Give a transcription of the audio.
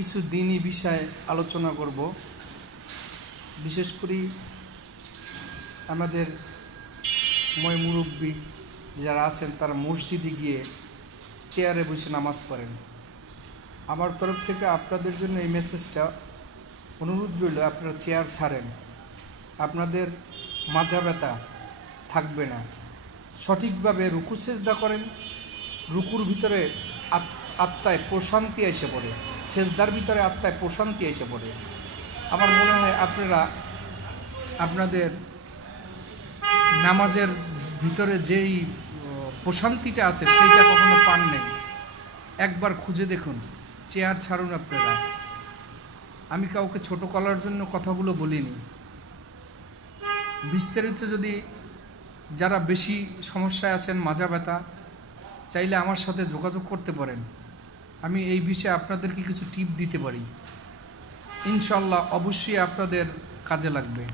কিছু দিনই বিষয়ে আলোচনা করব। বিশেষ করে আমাদের মুরব্বী যারা আছেন তারা মসজিদে গিয়ে চেয়ারে বসে নামাজ পড়েন। আমার তরফ থেকে আপনাদের জন্য এই মেসেজটা, অনুরোধ রইল আপনারা চেয়ার ছাড়েন, আপনাদের মাজা ব্যথা থাকবে না। সঠিকভাবে রুকু সেজদা করেন, রুকুর ভিতরে আত্মায় প্রশান্তি এসে পড়ে, সেজদার ভিতরে আত্মায় প্রশান্তি এসে পড়ে। আমার মনে হয় আপনারা আপনাদের নামাজের ভিতরে যেই প্রশান্তিটা আছে সেইটা কখনো পান নেই। একবার খুঁজে দেখুন, চেয়ার ছাড়ুন আপনারা। আমি কাউকে ছোট করার জন্য কথাগুলো বলিনি। বিস্তারিত যদি যারা বেশি সমস্যায় আছেন, মাজা ব্যথা, চাইলে আমার সাথে যোগাযোগ করতে পারেন। আমি এই বিষয়ে আপনাদেরকে কিছু টিপ দিতে পারি। ইনশাআল্লাহ অবশ্যই আপনাদের কাজে লাগবে।